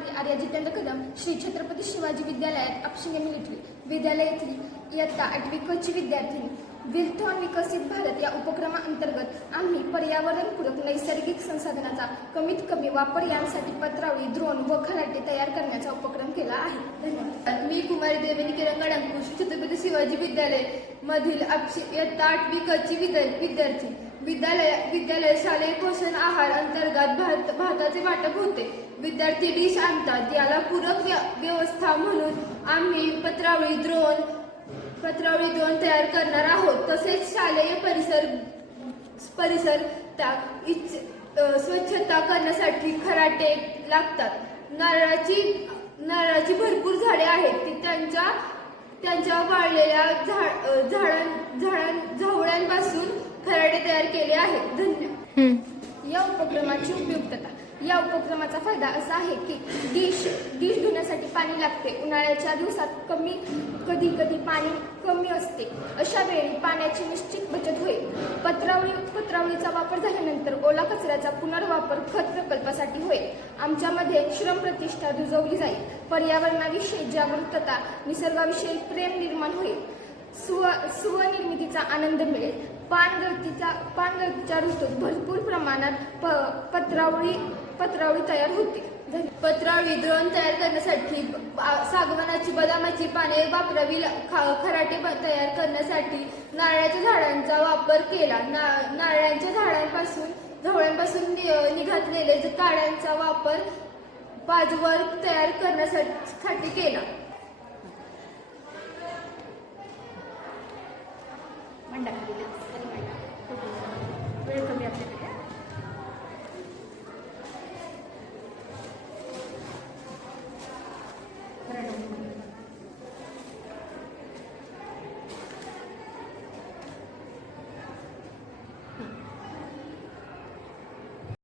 कुमारी आर्या जितेंद्र कदम श्री छत्रपती शिवाजी विद्यालयात अपशिंगे मिलिटरी विद्यालयातील इयत्ता 8वी क ची विद्यार्थिनी विलथॉन विकसित भारत या उपक्रमाअंतर्गत आम्ही पर्यावरणपूरक नैसर्गिक संसाधनाचा कमीत कमी वापर यांसाठी पत्रावळी, ड्रोन व खराटे तयार करण्याचा उपक्रम केला आहे. धन्यवाद. मी कुमारी देवनी किरण गडांकुश छत्रपती शिवाजी विद्यालय मधील इयत्ता 8वी क ची विद्यार्थी विद्यालय शालेय पोषण आहार अंतर्गत भाताचे वाटप होते. विद्यार्थी डिश आणतात. याला पूरक व्यवस्था म्हणून आम्ही पत्रावळी ड्रोन तयार करणार आहोत. तसेच शालेय परिसर स्वच्छता करण्यासाठी खराटे लागतात. नारळाची भरपूर झाडे आहेत ती त्यांच्या वाळलेल्या झावळ्यांपासून खराटे तयार केले आहेत. धन्यवाद. या उपक्रमाची उपयुक्तता. या उपक्रमाचा फायदा असा आहे की डिश धुण्यासाठी पाणी लागते. उन्हाळ्याच्या दिवसात कधी पाणी कमी असते. अशा वेळी पाण्याची निश्चित बचत होईल. पत्रावळीचा वापर झाल्यानंतर ओला कचऱ्याचा पुनर्वापर खत प्रकल्पासाठी होईल. आमच्यामध्ये श्रमप्रतिष्ठा रुजवली जाईल. पर्यावरणाविषयी जागरूकता, निसर्गाविषयी प्रेम निर्माण होईल. स्वनिर्मितीचा आनंद मिळेल. पानगळतीच्या ऋतूत भरपूर प्रमाणात पत्रावळी तयार होते. पत्रावळी ड्रोन तयार करण्यासाठी सागवानाची बदामाची पाने वापरावी. खराटे तयार करण्यासाठी नारळाच्या झाडांचा वापर केला. नारळाच्या झावळ्यांपासून निघालेले काड्यांचा वापर पाजवर तयार करण्यासाठी केला. वेलकम.